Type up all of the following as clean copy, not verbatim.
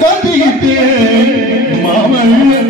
ಕದಿತೆ ಮಾಮಣ್ಣ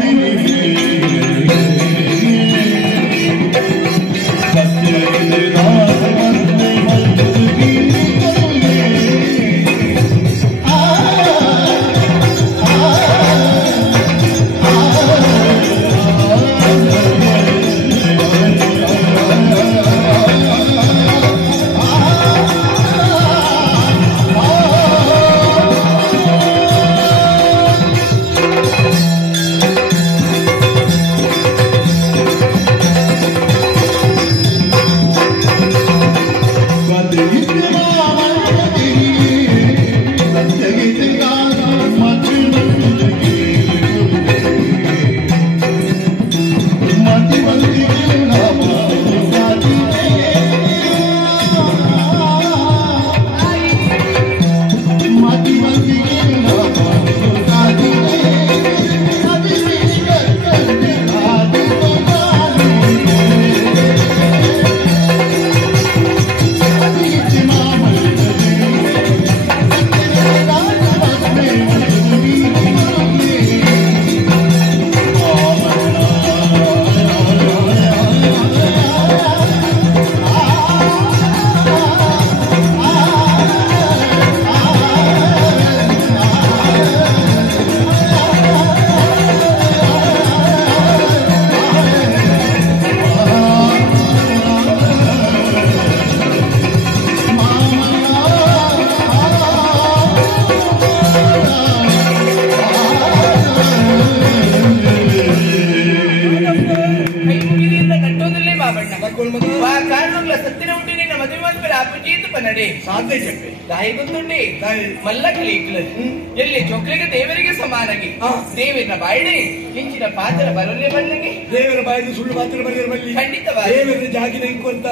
ಎಲ್ಲಿ ಚೊಕ್ಲಿಗೆ ದೇವರಿಗೆ ಸಮಾನಾಗಿ ದೇವರ ಬಾಯಿಡೆ ಹಿಂಚಿನ ಪಾತ್ರ ಬರಲೇ ಬಲ್ಲಿಗೆ ದೇವರ ಬಾಯಿಗೆ ಸುಳ್ಳು ಪಾತ್ರ ಬರಲಿ ಖಂಡಿತವಾಗಿ ದೇವರ ಜಾಗಿನ ಇಂಕೊಂತ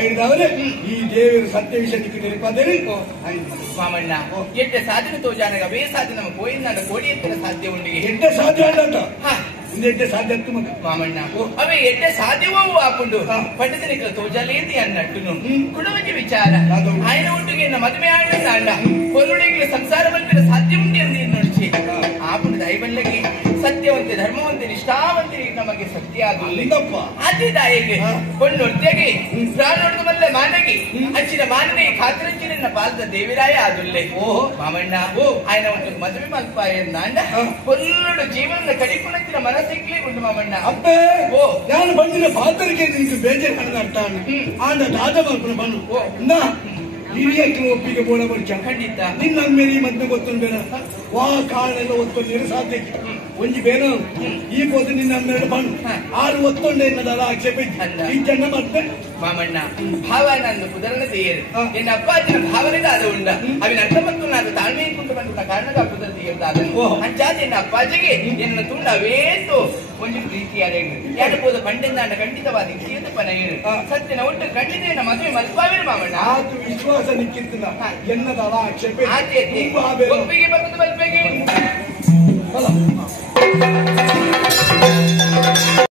ಐದವರೇ ಈ ದೇವರ ಸತ್ಯ ವಿಷಯ ನಿಕ್ಕಿದರೆ ಮಾಮಣ್ಣ ಎಡ್ಡೆ ಸಾಧನೆ ತೋಜಾನಗ ವೇ ಸಾಧನೆ ನಮ್ಮ ಕೋಯಿನಾಡ ಕೋಡಿ ಎತ್ತರ ಸಾಧ್ಯ ಉಂಡಿಗೆ ಎಡ್ಡೆ ಸಾಧ್ಯ ಅಂತ ಎಡ್ಡೆ ಸಾಧ್ಯ ಮಾಮಣ್ಣ ಅವೇ ಎಡ್ಡೆ ಸಾಧ್ಯವೂ ಹಾಕೊಂಡು ಪಂಡಿತನಿಗಳ ತೋಜಾಲೇಂದಿ ಅನ್ನಟ್ಟು ಕುಣವಜಿ ವಿಚಾರ ఆయన ಒಟ್ಟಿಗೆ ಮದುವೆ ಆಡಿದ ಅಲ್ಲ ಕೊಲ್ಲುಡಿಗೆ ಸಂಸಾರ ಮಲ್ಪಿನ ಸಾಧ್ಯ ಉಂಟು ಎಂದು ನೋಡಿಸಿ ಆಪುಣ ದೈವಲ್ಲಿಗೆ ಸತ್ಯವಂತೆ ಧರ್ಮವಂತೆ ನಿಷ್ಠಾವಂತೆ ನಮಗೆ ಸತ್ಯ ಆಗಲಿಲ್ಲಪ್ಪ ಆದಿದಾಯಿಗೆ ಕೊಂಡೊಡ್ತೆಗೆ ಪ್ರಾಣೊಡ್ದು ಮಲ್ಲೆ ಮಾನಗಿ ಹಚ್ಚಿನ ಮಾನನೆ ಖಾತರಂಚಿನ ಪಾಲದ ದೇವಿರಾಯ ಆದುಲ್ಲೆ ಮಾಮಣ್ಣ ఆయన ಒಂದು ಮದುವೆ ಮಲ್ಪ ಎಂದಾಂಡ ಕೊಲ್ಲುಡು ಜೀವನದ ಕಡಿಪುಣತ್ತಿನ ಮನಸ್ಸಿಕ್ಲಿ ಉಂಟು ಮಾಮಣ್ಣ ಅಪ್ಪೇ ನಾನು ಬಂದಿನ ಪಾತ್ರಕ್ಕೆ ನಿಂತು ಬೇಜಾರು ಕಳೆದಾಡ್ತಾ ಆಂಡ ದಾದ ಮಲ್ಪನ ಬನ್ನು ಹಿರಿಯಕ್ಕೆ ಒಪ್ಪಿಗೆ ಬೋಡ ಬರ್ಚ ಖಂಡಿತ ನಿನ್ನ ಮೇರಿ ಮದ್ದು ಗೊತ್ತೊಂದು ಬೇಡ ವಾ ಕಾಳೆಲ್ಲ ಒತ್ತೊಂದು ಸಾಧ್ಯ ಒಂಜಿ ಬೇನ ಈ ಪೋದು ನಿನ್ನ ಮೇಲೆ ಬಣ್ಣ ಆರು ಒತ್ತೊಂಡೆ ಎನ್ನದಲ್ಲ ಆಕ್ಷೇಪ ಈ ಜನ ಮತ್ತೆ ಮಾಮಣ್ಣ ಭಾವ ನಂದು ಪುದರನ ದೇಯರು ಎನ್ನ ಅಪ್ಪಾಜಿನ ಭಾವನೆಗೆ ಅದು ಉಂಡ ಅವಿನ ಅರ್ಥ ಮತ್ತು ನಾನು ತಾಳ್ಮೆ ಕುಂಟು ಬಂದ ಕಾರಣದ ಪುದರ ದೇಯದಾದನು ಅಂಚಾದ ಎನ್ನ ಅಪ್ಪಾಜಿಗೆ ಎನ್ನ ತುಂಡ ಅವೇತು ಒಂದು ಪ್ರೀತಿಯಾದ ಯಾಡಬಹುದು ಪಂಡೆಂದಾಂಡ ಖಂಡಿತವಾದ ಜೀವಿತ ಪನೆಯರು ಸತ್ಯನ ಒಟ್ಟು ಖಂಡಿತ ಎನ್ನ ಮದುವೆ ಮಲ್ಪಾವೇನು ಮಾಮಣ್ಣ ಆತು ವಿಶ್ವಾಸ ನಿಕ್ಕಿತ್ತಿನ ಎನ್ನದಲ್ಲ ಆಕ್ಷೇಪ ಆಚೆ ಒಪ್ಪಿಗೆ ಬಂದು ಮಲ್ಪೆಗೆ